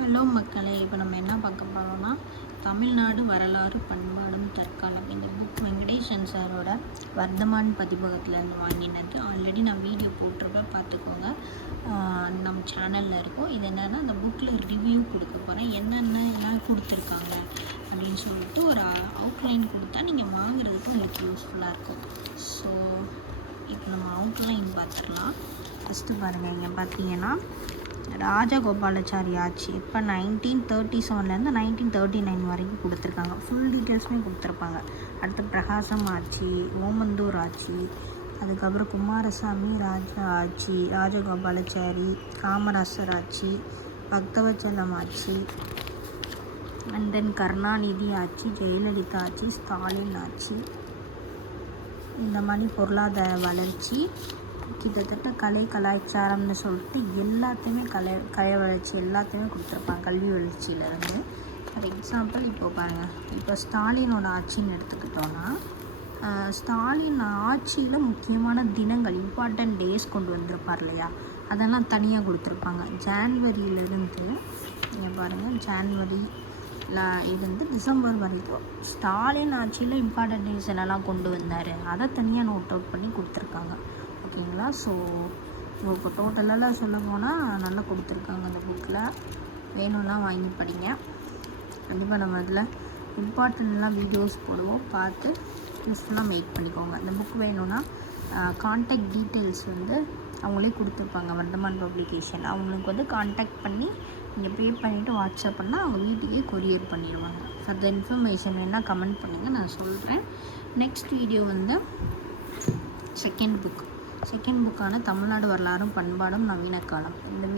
Hello மக்களே, இப்போ நம்ம என்ன பார்க்க போகிறோம்னா தமிழ்நாடு வரலாறு பண்பாடும் தற்காலம். இந்த புக் வெங்கடேஷன் சாரோட வர்த்தமான் பதிப்பகத்துலேருந்து வாங்கினது. ஆல்ரெடி நான் வீடியோ போட்டிருப்பேன், பார்த்துக்கோங்க. நம்ம சேனலில் இருக்கும். இது என்னென்னா அந்த புக்கில் ரிவ்யூ கொடுக்க போகிறேன். என்னென்ன எல்லாம் கொடுத்துருக்காங்க அப்படின்னு சொல்லிட்டு ஒரு அவுட்லைன் கொடுத்தா நீங்கள் வாங்குறதுக்கு உங்களுக்கு யூஸ்ஃபுல்லாக இருக்கும். ஸோ இப்போ நம்ம அவுட்லைன் பார்த்துடலாம். ஃபஸ்ட்டு பாருங்கள், இங்கே பார்த்தீங்கன்னா ராஜகோபாலாச்சாரி ஆட்சி இப்போ 1937 1939 வரைக்கும் கொடுத்துருக்காங்க. ஃபுல் டீட்டெயில்ஸுமே கொடுத்துருப்பாங்க. அடுத்து பிரகாசம் ஆட்சி, ஓமந்தூர் ஆட்சி, அதுக்கப்புறம் குமாரசாமி ராஜா ஆட்சி, ராஜகோபாலாச்சாரி, காமராசர் ஆட்சி, பக்தவச்சலம் ஆட்சி, அண்ட் தென் கருணாநிதி ஆட்சி, ஜெயலலிதா ஆட்சி, ஸ்டாலின் ஆட்சி, இந்த மாதிரி பொருளாதார வளர்ச்சி, கிட்டத்தட்ட கலை கலாச்சாரம்னு சொல்லிட்டு எல்லாத்தையுமே கலை வளர்ச்சி எல்லாத்தையுமே கொடுத்துருப்பாங்க. கல்வி வளர்ச்சியிலேருந்து ஃபார் எக்ஸாம்பிள் இப்போ பாருங்கள், இப்போ ஸ்டாலினோட ஆட்சின்னு எடுத்துக்கிட்டோன்னா ஸ்டாலின் ஆட்சியில் முக்கியமான தினங்கள் இம்பார்ட்டண்ட் டேஸ் கொண்டு வந்திருப்பார் இல்லையா, அதெல்லாம் தனியாக கொடுத்துருப்பாங்க. ஜான்வரியிலேருந்து இங்கே பாருங்கள், ஜான்வரி இருந்து டிசம்பர் வரைக்கும் ஸ்டாலின் ஆட்சியில் இம்பார்ட்டன்ட் டேஸ் என்னெல்லாம் கொண்டு வந்தார் அதை தனியாக நோட் அவுட் பண்ணி கொடுத்துருக்காங்க. ஓகேங்களா? ஸோ இப்போ டோட்டலெல்லாம் சொல்ல போனால் நல்லா கொடுத்துருக்காங்க. அந்த புக்கில் வேணும்னா வாங்கி படிங்க. கண்டிப்பாக நம்ம அதில் இம்பார்ட்டன்ட்லாம் வீடியோஸ் போடுவோம், பார்த்து யூஸ்ஃபுல்லாக மேக் பண்ணிக்கோங்க. இந்த புக் வேணும்னா கான்டாக்ட் டீட்டெயில்ஸ் அவங்களே கொடுத்துருப்பாங்க. வர்த்தமான் பப்ளிகேஷன் அவங்களுக்கு கான்டாக்ட் பண்ணி நீங்கள் பே பண்ணிவிட்டு வாட்ஸ்அப் பண்ணால் அவங்க வீட்டுக்கே கொரியர் பண்ணிடுவாங்க. ஃபர்தர் இன்ஃபர்மேஷன் வேணால் கமெண்ட் பண்ணுங்கள், நான் சொல்கிறேன். நெக்ஸ்ட் வீடியோ செகண்ட் புக்கான தமிழ்நாடு வரலாறும் பண்பாடும் நவீன காலம்.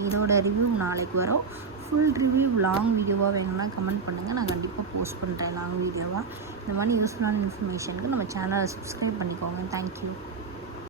இதோட ரிவ்யூ நாளைக்கு வரும். ஃபுல் ரிவ்யூ லாங் வீடியோவாக வேணும்னா கமெண்ட் பண்ணுங்கள், நான் கண்டிப்பாக போஸ்ட் பண்ணுறேன் லாங் வீடியோவாக. இந்த மாதிரி யூஸ்ஃபுல்லான இன்ஃபர்மேஷனுக்கு நம்ம சேனலை சப்ஸ்கிரைப் பண்ணிக்கோங்க. தேங்க்யூ.